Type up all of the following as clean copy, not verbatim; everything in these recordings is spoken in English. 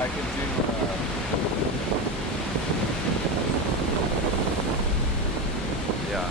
I can do, Yeah.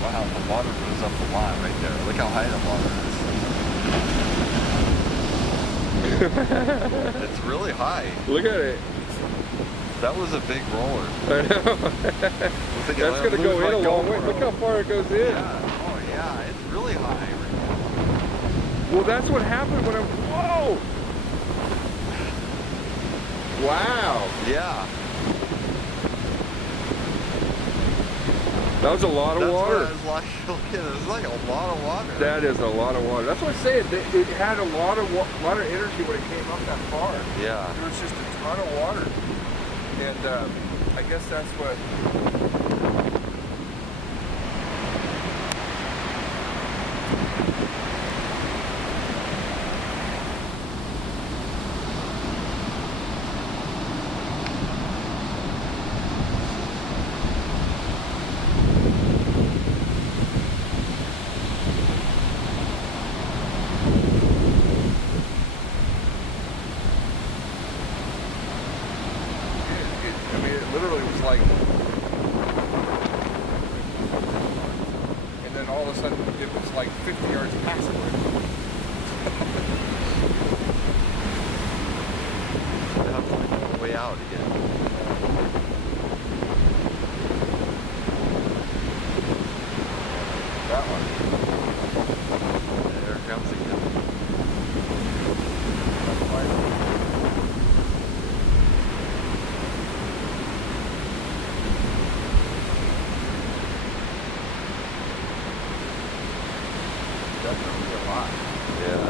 Wow, the water goes up a lot right there. Look how high the water is. It's really high. look at it. That was a big roller. I know. That's That's going to go in a long way. Look how far it goes in. Yeah. Oh yeah, it's really high right now. Well, that's what happened when whoa! Wow. Yeah. That was a lot of That's water. what I was like, looking, it was like a lot of water. That is a lot of water. That's what I'm saying. It had a lot of energy when it came up that far. Yeah. There was just a ton of water. And I guess that's what... I mean, it literally was like... And then all of a sudden, it was like 50 yards past it. Way out again. That one. There it comes again. Definitely a lot. Yeah.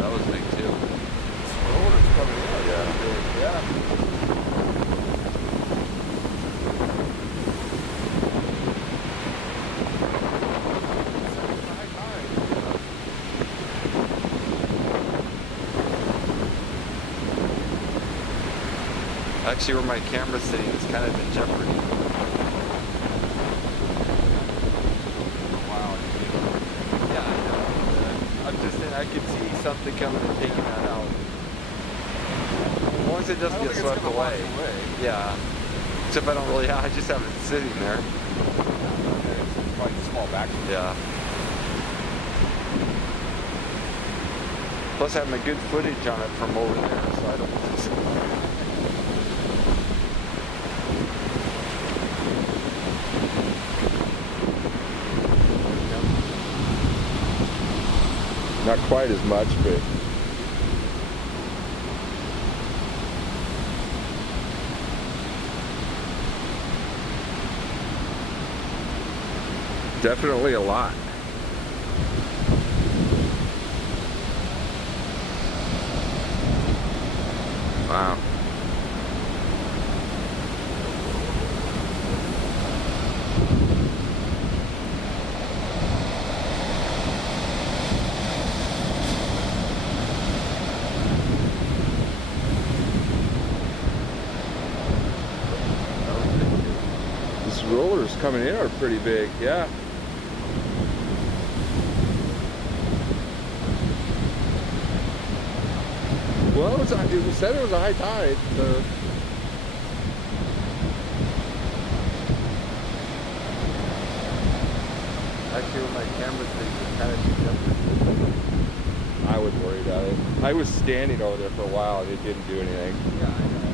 That was big too. Rollers coming in. Yeah. Yeah. Actually, where my camera's sitting is kind of in jeopardy. Wow. Yeah, I know. I'm just saying I could see something coming and taking that out. As long as it doesn't get swept away. Yeah. Except I don't really I just have it sitting there. It's like a small back. Yeah. Plus having a good footage on it from over there, so I don't... Not quite as much, but definitely a lot. Wow. These rollers coming in are pretty big, yeah. Well, it was said it was a high tide, so. Actually, with my camera thing, it's kind of I was standing over there for a while and it didn't do anything. Yeah, I know.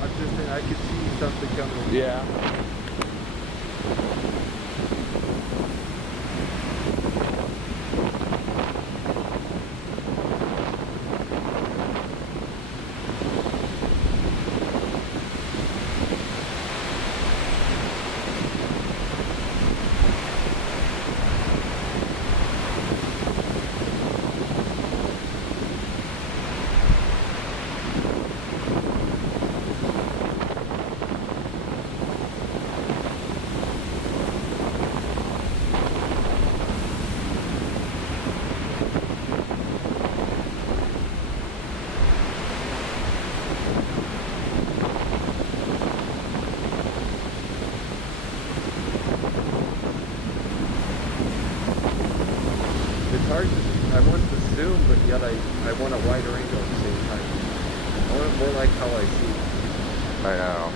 But I'm just saying I could see something coming. Yeah. It's hard to, I want to zoom, but yet I want a wider angle at the same time. I want it more like how I see. I know.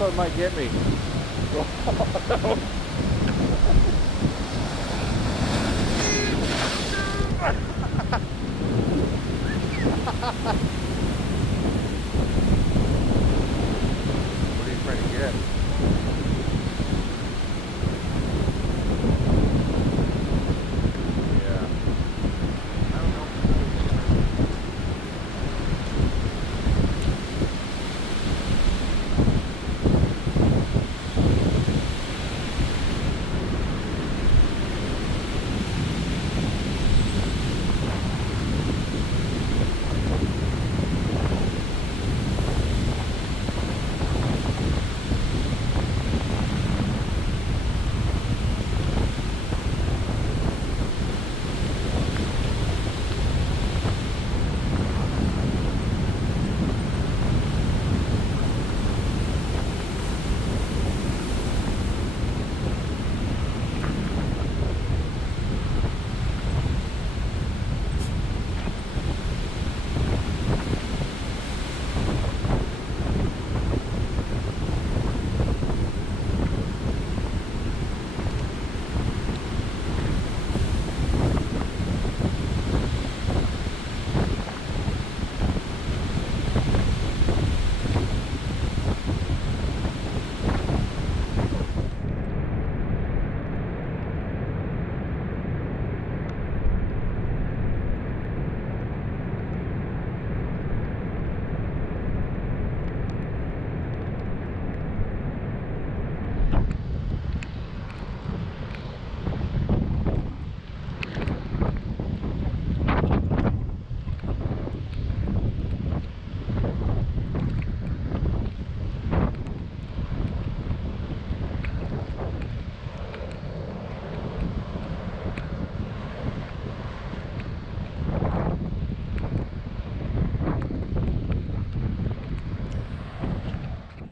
what might get me.